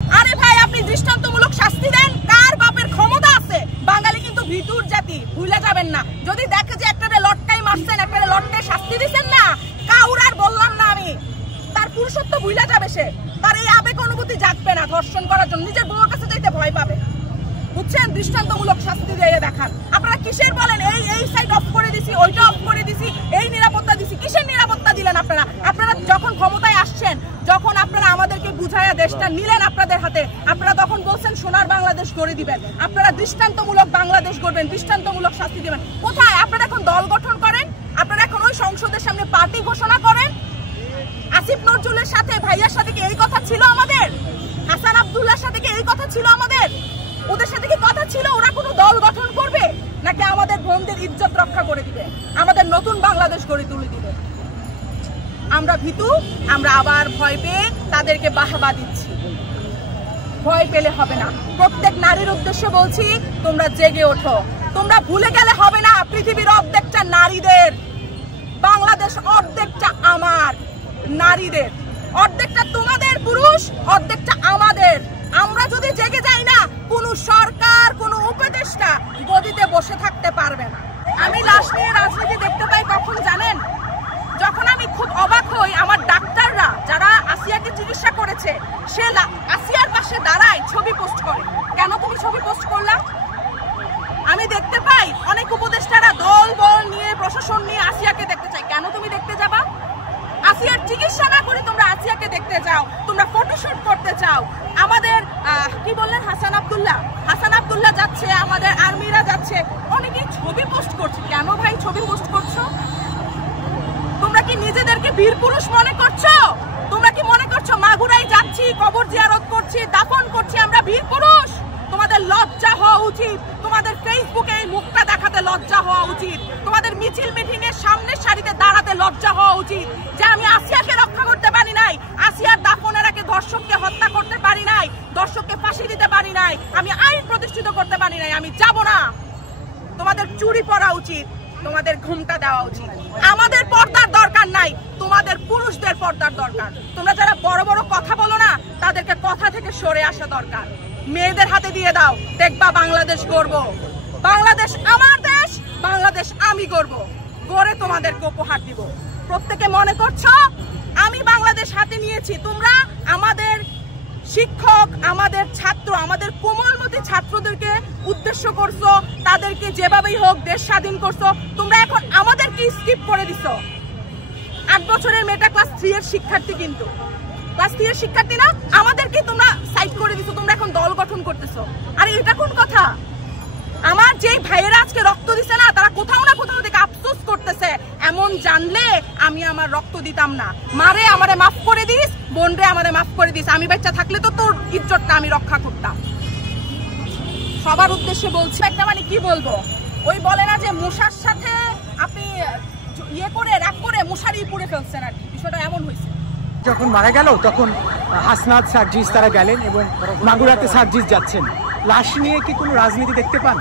আরে ভাই আপনি দৃষ্টান্তমূলক শাস্তি দেন, কার বাপের ক্ষমতা আছে? বাঙালি কিন্তু ভিতুর জাতি, ভুলে যাবেন না। যদি দেখে যে একটা লটকাই মারছেন, একটা লটকাই শাস্তি দিচ্ছেন না, কাউর আর বললাম না আমি, তার পুরুষত্ব ভুলে যাবে সে, তার এই আবেগ অনুভূতি জাগবে না ধর্ষণ করার জন্য, নিজের বউর কাছে যাইতে ভয় পাবে। বুঝছেন? দৃষ্টান্তমূলক শাস্তি দিয়ে দেখান। আপনারা কিসের বলেন এই সাইড অফ করে দিছি, ওইটা অফ করে দিছি, এই নিরাপত্তা দিছি? কিসের নিরাপত্তা দিলেন আপনারা? আপনারা যখন ক্ষমতায় আসছেন, যখন আপনারা আমাদেরকে বুঝাইয়া দেশটা নিলেন আপনাদের হাতে, আপনারা তখন বলছেন সোনার বাংলাদেশ গড়ে দিবেন, আপনারা দৃষ্টান্তমূলক বাংলাদেশ গড়বেন, দৃষ্টান্তমূলক শাস্তি দিবেন। কোথায়? আপনারা এখন দল গঠন করেন, আপনারা এখন ওই সংসদের সামনে পার্টি ঘোষণা করেন। আসিফ নজরুলের সাথে, ভাইয়ার সাথে কি এই কথা ছিল আমাদের? হাসান আব্দুল্লাহর সাথে কি এই কথা ছিল আমাদের? ওদের সাথে কি কথা ছিল ওরা কোনো দল গঠন করবে, নাকি আমাদের বোনদের ইজ্জত রক্ষা করে দিবে, আমাদের নতুন বাংলাদেশ গড়ে তুলে দিবে? আমরা ভীতু, আমরা আবার ভয় পেয়ে তাদেরকে বাহবা দিচ্ছি। ভয় পেলে হবে না। প্রত্যেক নারীর উদ্দেশ্যে বলছি, তোমরা জেগে ওঠো। তোমরা ভুলে গেলে হবে না, পৃথিবীর অর্ধেকটা নারীদের, বাংলাদেশ অর্ধেকটা আমার নারীদের, অর্ধেকটা তোমাদের পুরুষ, অর্ধেকটা আমাদের। আমরা যদি জেগে যাই না, কোন সরকার, কোন উপদেষ্টা গদিতে বসে থাকতে পারবে না। আমি লাশ নিয়ে রাজনীতি দেখতে পাই কখন জানেন? যখন আমি খুব অবাক হই, আমার ডাক্তাররা যারা আসিয়াকে চিকিৎসা করেছে, সে আসিয়ার পাশে দাঁড়ায়, ছবি পোস্ট করে। কেন তুমি ছবি পোস্ট করলা? আমি দেখতে পাই অনেক উপদেষ্টারা দল বল নিয়ে, প্রশাসন নিয়ে আসিয়াকে দেখতে চাই। কেন তুমি দেখতে যাবা? আসিয়ার চিকিৎসা না করে তোমরা আসিয়াকে দেখতে যাও, তোমরা ফটোশুট করতে চাও। আমাদের কি বললেন, হাসান আব্দুল্লাহ যাচ্ছে, আমাদের আর্মিরা যাচ্ছে, অনেকেই ছবি পোস্ট করছে। কেন ভাই ছবি পোস্ট করছো? তোমরা কি নিজেদেরকে বীর পুরুষ মনে করছো? তোমরা কি মনে করছো মাগুরাই যাচ্ছি, কবর জিয়ারত করছি, দাফন করছি, আমরা বীর পুরুষ? তোমাদের লজ্জা হওয়া উচিত। তোমাদের ফেসবুকে এই মুখটা দেখাতে লজ্জা হওয়া উচিত। তোমাদের মিছিল মিটিং এর সামনের সারিতে দাঁড়াতে লজ্জা হওয়া উচিত যে আমি আসিয়াকে রক্ষা করতে পারি নাই, আসিয়ার দাফনের আগে ধর্ষককে হত্যা করতে পারি নাই, ধর্ষককে ফাঁসি দিতে পারি নাই, আমি আইন প্রতিষ্ঠিত করতে পারি নাই, আমি যাব না। তোমাদের চুরি পরা উচিত, তোমাদের ঘুমটা দেওয়া উচিত। আমাদের পর্দার দরকার নাই, তোমাদের পুরুষদের পর্দার দরকার। তোমরা যারা বড় বড় কথা বলো না, তাদেরকে কথা থেকে সরে আসা দরকার। মেয়েদের হাতে দিয়ে দাও, দেখবা বাংলাদেশ গড়ব। বাংলাদেশ আমার দেশ, বাংলাদেশ আমি গড়ব, গড়ে তোমাদেরকে উপহার দিব। প্রত্যেকে মনে করছো আমি বাংলাদেশ হাতে নিয়েছি, তোমরা আমাদের শিক্ষক, আমাদের ছাত্র, আমাদের কোমলমতি ছাত্রদেরকে উদ্দেশ্য করছো, তাদেরকে যেভাবেই হোক দেশ স্বাধীন করছো। তোমরা এখন আমাদেরকে স্কিপ করে দিছো। 8 বছরের মেয়েটা ক্লাস 3 এর শিক্ষার্থী, কিন্তু ক্লাস 3 এর শিক্ষার্থী না, আমাদেরকে তোমরা সাইড করে দিছো। তোমরা এখন দল গঠন করতেছো। আরে এটা কোন কথা? আমার যে ভাইয়েরা আজকে রক্ত দিছে না, তারা কোথাও না কোথাও থেকে আফসোস করতেছে, এমন জানলে আমি আমার রক্ত দিতাম না। মারে আমারে মাফ করে দিস, বোন রে আমারে মাফ করে দিস, আমি বাচ্চা থাকলে তো তোর ইজ্জতটা আমি রক্ষা করতাম। সবার উদ্দেশ্যে বলছি, একটা মানে কি বলবো, ওই বলে না যে মশার সাথে আপনি ইয়ে করে রাগ করে মশারি পুড়ে ফেলছেন, আর কি বিষয়টা এমন হয়েছে। যখন মারা গেল তখন হাসনাত, সার্জিস তারা গেলেন এবং মাগুরাতে সার্জিস যাচ্ছেন। লাশ নিয়ে কি কোনো রাজনীতি দেখতে পান?